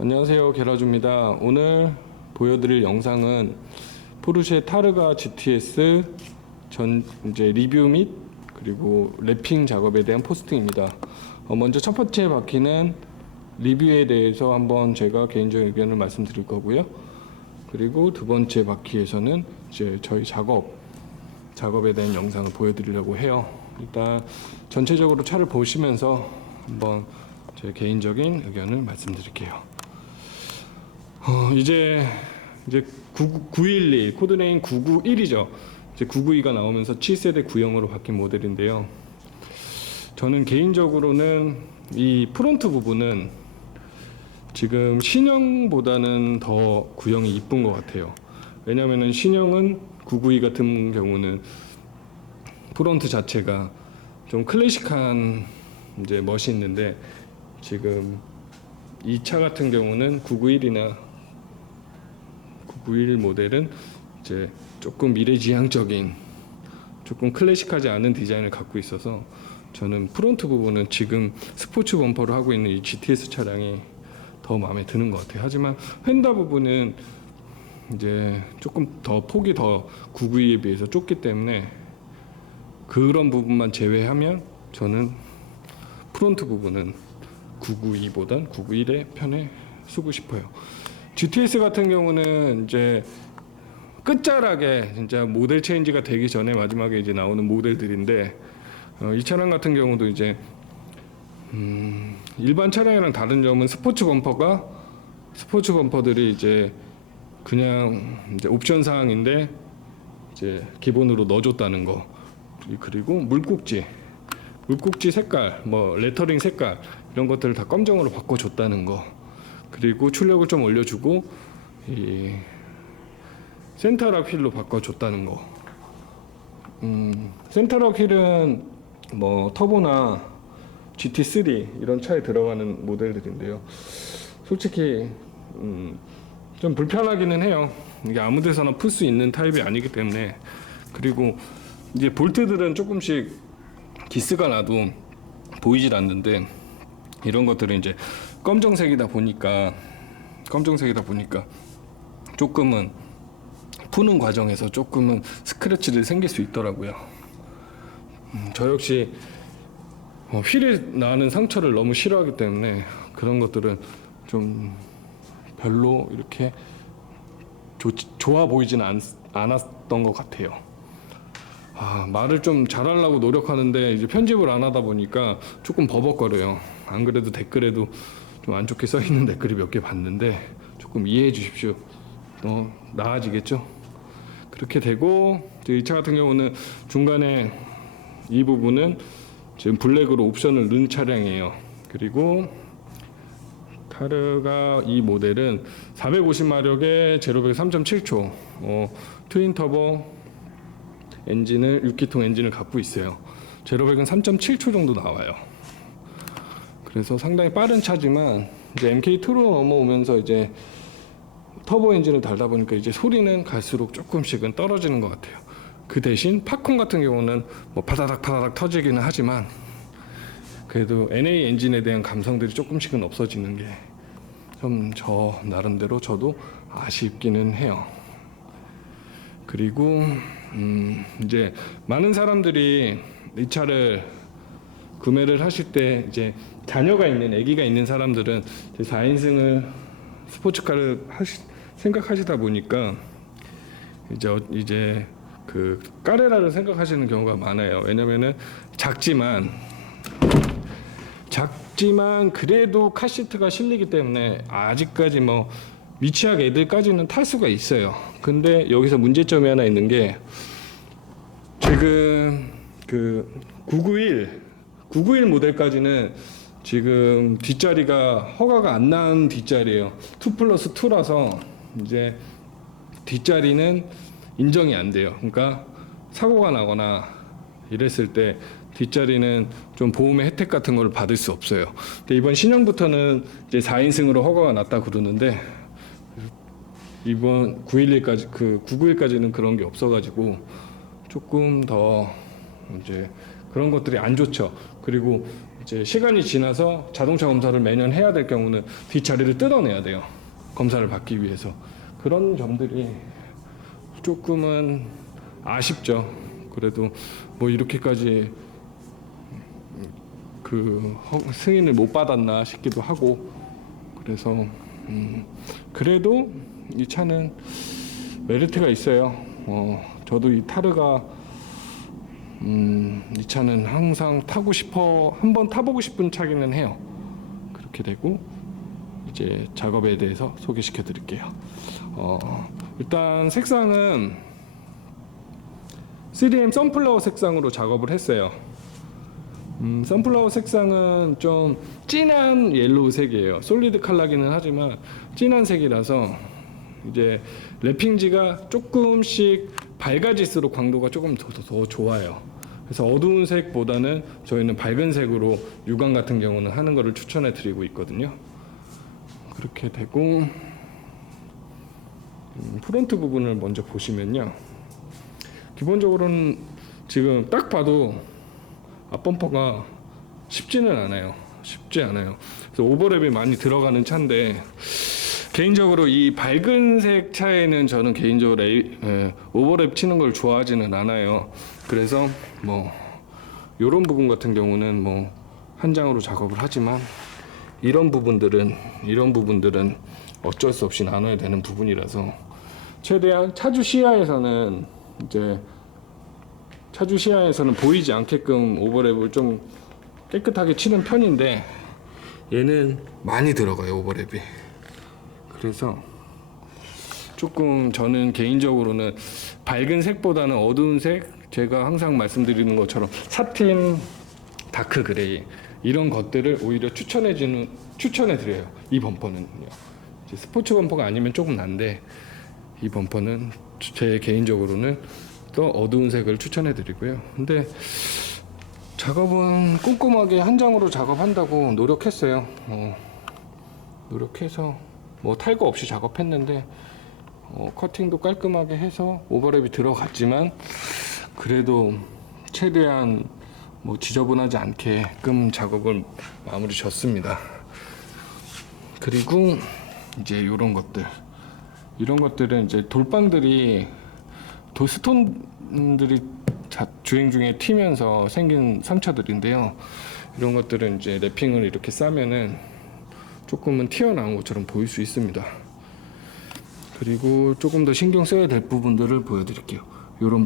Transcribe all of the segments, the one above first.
안녕하세요, 게라주입니다. 오늘 보여드릴 영상은 포르쉐 타르가 GTS 이제 리뷰 및 그리고 랩핑 작업에 대한 포스팅입니다. 먼저 첫 번째 바퀴는 리뷰에 대해서 한번 제가 개인적인 의견을 말씀드릴 거고요. 그리고 두 번째 바퀴에서는 이제 저희 작업에 대한 영상을 보여드리려고 해요. 일단 전체적으로 차를 보시면서 한번 제 개인적인 의견을 말씀드릴게요. 이제 911 코드네임 991이죠. 이제 992가 나오면서 7세대 구형으로 바뀐 모델인데요. 저는 개인적으로는 이 프론트 부분은 지금 신형보다는 더 구형이 이쁜 것 같아요. 왜냐면은 신형은 992 같은 경우는 프론트 자체가 좀 클래식한 이제 멋이 있는데, 지금 이 차 같은 경우는 991이나 991 모델은 이제 조금 미래지향적인, 조금 클래식하지 않은 디자인을 갖고 있어서 저는 프론트 부분은 지금 스포츠 범퍼를 하고 있는 이 GTS 차량이 더 마음에 드는 것 같아요. 하지만 휀다 부분은 이제 조금 더 폭이 더 992에 비해서 좁기 때문에 그런 부분만 제외하면 저는 프론트 부분은 992보단 991의 편에 쓰고 싶어요. GTS 같은 경우는 이제 끝자락에 진짜 모델 체인지가 되기 전에 마지막에 이제 나오는 모델들인데, 이 차량 같은 경우도 이제 일반 차량이랑 다른 점은 스포츠 범퍼들이 이제 그냥 이제 옵션 사항인데 이제 기본으로 넣어줬다는 거, 그리고 물꼭지 색깔, 뭐 레터링 색깔 이런 것들을 다 검정으로 바꿔줬다는 거, 그리고 출력을 좀 올려주고 이 센터락 휠로 바꿔줬다는 거. 센터락 휠은 뭐 터보나 GT3 이런 차에 들어가는 모델들인데요. 솔직히 좀 불편하기는 해요. 이게 아무 데서나 풀 수 있는 타입이 아니기 때문에. 그리고 이제 볼트들은 조금씩 기스가 나도 보이질 않는데, 이런 것들은 이제 검정색이다 보니까 조금은 푸는 과정에서 조금은 스크래치들이 생길 수 있더라고요. 저 역시 휠에 나는 상처를 너무 싫어하기 때문에 그런 것들은 좀 별로 이렇게 좋아 보이지는 않았던 것 같아요. 말을 좀 잘하려고 노력하는데 이제 편집을 안 하다 보니까 조금 버벅거려요. 안 그래도 댓글에도 좀 안 좋게 써 있는 댓글이 몇 개 봤는데 조금 이해해 주십시오. 나아지겠죠? 그렇게 되고, 이 차 같은 경우는 중간에 이 부분은 지금 블랙으로 옵션을 넣은 차량이에요. 그리고 타르가 이 모델은 450마력의 제로백 3.7초 트윈 터보 엔진을 6기통 엔진을 갖고 있어요. 제로백은 3.7초 정도 나와요. 그래서 상당히 빠른 차지만 이제 MK2로 넘어오면서 이제 터보 엔진을 달다 보니까 이제 소리는 갈수록 조금씩은 떨어지는 것 같아요. 그 대신 팝콘 같은 경우는 뭐 파다닥 터지기는 하지만 그래도 NA 엔진에 대한 감성들이 조금씩은 없어지는 게 좀 저 나름대로 저도 아쉽기는 해요. 그리고 이제 많은 사람들이 이 차를 구매를 하실 때 이제 자녀가 있는, 아기가 있는 사람들은 4인승을 스포츠카를 생각하시다 보니까 이제 그 까레라를 생각하시는 경우가 많아요. 왜냐면은 작지만 그래도 카시트가 실리기 때문에 아직까지 뭐 미취학 애들까지는 탈 수가 있어요. 근데 여기서 문제점이 하나 있는 게, 지금 그 991 모델까지는 지금 뒷자리가 허가가 안 난 뒷자리예요. 2+2라서 이제 뒷자리는 인정이 안 돼요. 그러니까 사고가 나거나 이랬을 때 뒷자리는 좀 보험의 혜택 같은 걸 받을 수 없어요. 근데 이번 신형부터는 이제 4인승으로 허가가 났다 그러는데, 이번 991까지는 그런 게 없어가지고 조금 더 이제 그런 것들이 안 좋죠. 그리고 이제 시간이 지나서 자동차 검사를 매년 해야 될 경우는 뒷자리를 뜯어내야 돼요. 검사를 받기 위해서. 그런 점들이 조금은 아쉽죠. 그래도 뭐 이렇게까지 그 승인을 못 받았나 싶기도 하고, 그래서 그래도 이 차는 메리트가 있어요. 저도 이 타르가 이 차는 항상 타고 싶어, 한번 타보고 싶은 차기는 해요. 그렇게 되고 이제 작업에 대해서 소개시켜 드릴게요. 일단 색상은 3M 선플라워 색상으로 작업을 했어요. 선플라워 색상은 좀 진한 옐로우 색이에요. 솔리드 컬러기는 하지만 진한 색이라서 이제 랩핑지가 조금씩 밝아질수록 광도가 조금 더 좋아요. 그래서 어두운 색보다는 저희는 밝은 색으로 유광 같은 경우는 하는 거를 추천해 드리고 있거든요. 그렇게 되고 프론트 부분을 먼저 보시면요, 기본적으로는 지금 딱 봐도 앞범퍼가 쉽지 않아요. 그래서 오버랩이 많이 들어가는 차인데, 개인적으로 이 밝은색 차에는 저는 개인적으로 오버랩 치는 걸 좋아하지는 않아요. 그래서 뭐 이런 부분 같은 경우는 뭐 한 장으로 작업을 하지만, 이런 부분들은 어쩔 수 없이 나눠야 되는 부분이라서 최대한 차주 시야에서는 보이지 않게끔 오버랩을 좀 깨끗하게 치는 편인데, 얘는 많이 들어가요, 오버랩이. 그래서 조금 저는 개인적으로는 밝은 색보다는 어두운 색, 제가 항상 말씀드리는 것처럼 사틴, 다크 그레이 이런 것들을 오히려 추천해 드려요. 이 범퍼는요. 이제 스포츠 범퍼가 아니면 조금 난데, 이 범퍼는 제 개인적으로는 또 어두운 색을 추천해 드리고요. 근데 작업은 꼼꼼하게 한 장으로 작업한다고 노력했어요. 노력해서 뭐 탈거 없이 작업했는데, 커팅도 깔끔하게 해서 오버랩이 들어갔지만, 그래도 최대한 뭐 지저분하지 않게끔 작업을 마무리 졌습니다. 그리고 이제 이런 것들은 이제 스톤들이 주행 중에 튀면서 생긴 상처들인데요. 이런 것들은 이제 랩핑을 이렇게 싸면은 조금은 튀어나온 것처럼 보일 수 있습니다. 그리고 조금 더 신경 써야 될 부분들을 보여드릴게요. 이런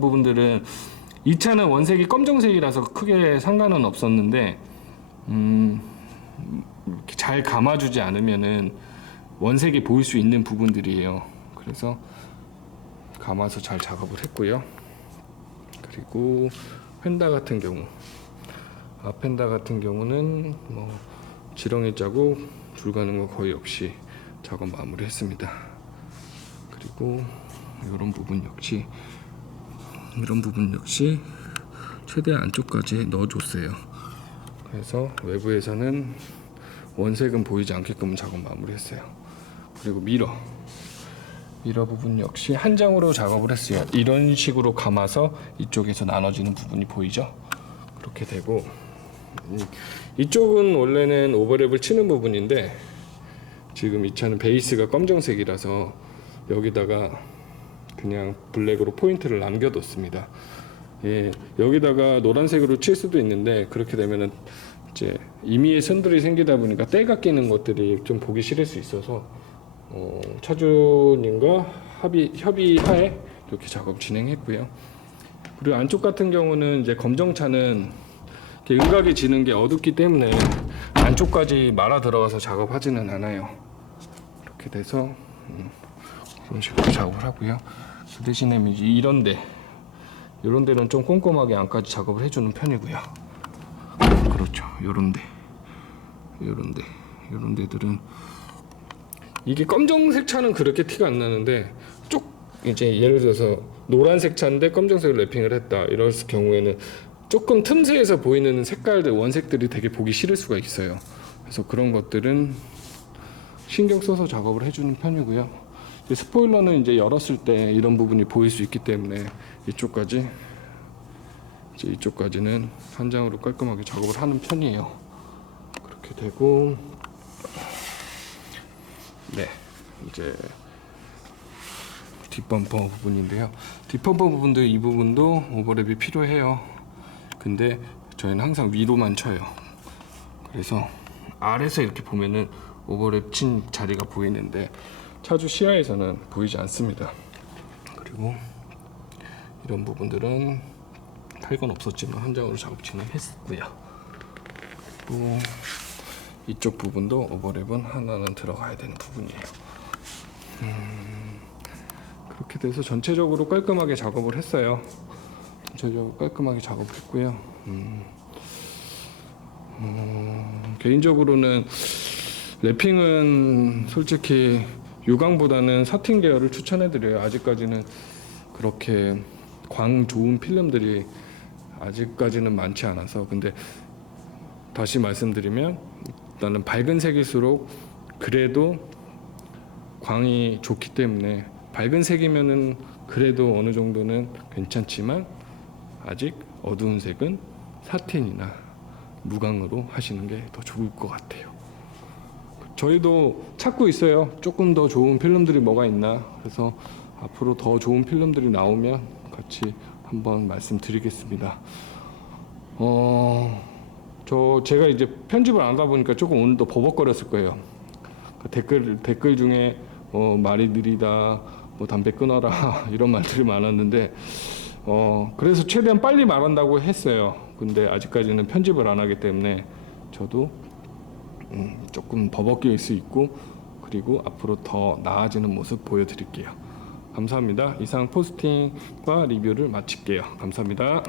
부분들은 이 차는 원색이 검정색이라서 크게 상관은 없었는데, 이렇게 잘 감아주지 않으면은 원색이 보일 수 있는 부분들이에요. 그래서 감아서 잘 작업을 했고요. 그리고 펜다 같은 경우, 앞펜다 같은 경우는 뭐 지렁이 자국 줄 가는 거 거의 없이 작업 마무리했습니다. 그리고 이런 부분 역시 최대한 안쪽까지 넣어줬어요. 그래서 외부에서는 원색은 보이지 않게끔 작업 마무리했어요. 그리고 미러 부분 역시 한 장으로 작업을 했어요. 이런 식으로 감아서 이쪽에서 나눠지는 부분이 보이죠? 그렇게 되고, 이쪽은 원래는 오버랩을 치는 부분인데, 지금 이 차는 베이스가 검정색이라서 여기다가 그냥 블랙으로 포인트를 남겨뒀습니다. 예, 여기다가 노란색으로 칠 수도 있는데, 그렇게 되면은 이제 임의의 선들이 생기다 보니까 때가 끼는 것들이 좀 보기 싫을 수 있어서 차주님과 협의하에 이렇게 작업 진행했고요. 그리고 안쪽 같은 경우는 이제 검정차는 은각이 지는 게 어둡기 때문에 안쪽까지 말아 들어가서 작업하지는 않아요. 이렇게 돼서 그런 식으로 작업을 하고요. 그 대신에 이제 이런 데는 좀 꼼꼼하게 안까지 작업을 해주는 편이고요. 그렇죠. 이런 데들은 이게 검정색 차는 그렇게 티가 안 나는데, 이제 예를 들어서 노란색 차인데 검정색을 랩핑을 했다 이럴 경우에는 조금 틈새에서 보이는 색깔들, 원색들이 되게 보기 싫을 수가 있어요. 그래서 그런 것들은 신경 써서 작업을 해주는 편이고요. 스포일러는 이제 열었을 때 이런 부분이 보일 수 있기 때문에 이쪽까지 이제 이쪽까지는 한 장으로 깔끔하게 작업을 하는 편이에요. 그렇게 되고, 네, 이제 뒷범퍼 부분인데요. 뒷범퍼 부분도 이 부분도 오버랩이 필요해요. 근데 저희는 항상 위로만 쳐요. 그래서 아래서 이렇게 보면은 오버랩 친 자리가 보이는데 차주 시야에서는 보이지 않습니다. 그리고 이런 부분들은 탈건 없었지만 한 장으로 작업 진행했고요. 그리고 이쪽 부분도 오버랩은 하나는 들어가야 되는 부분이에요. 그렇게 돼서 전체적으로 깔끔하게 작업을 했어요. 전체적으로 깔끔하게 작업했고요. 개인적으로는 랩핑은 솔직히 유광보다는 사틴 계열을 추천해드려요. 아직까지는 그렇게 광 좋은 필름들이 아직까지는 많지 않아서. 근데 다시 말씀드리면 나는 밝은 색일수록 그래도 광이 좋기 때문에 밝은 색이면은 그래도 어느 정도는 괜찮지만 아직 어두운 색은 사틴이나 무광으로 하시는 게 더 좋을 것 같아요. 저희도 찾고 있어요. 조금 더 좋은 필름들이 뭐가 있나. 그래서 앞으로 더 좋은 필름들이 나오면 같이 한번 말씀드리겠습니다. 제가 이제 편집을 안 하다 보니까 조금 오늘도 버벅거렸을 거예요. 댓글 중에 말이 느리다, 뭐 담배 끊어라 이런 말들이 많았는데 그래서 최대한 빨리 말한다고 했어요. 근데 아직까지는 편집을 안 하기 때문에 저도 조금 버벅일 수 있고, 그리고 앞으로 더 나아지는 모습 보여드릴게요. 감사합니다. 이상 포스팅과 리뷰를 마칠게요. 감사합니다.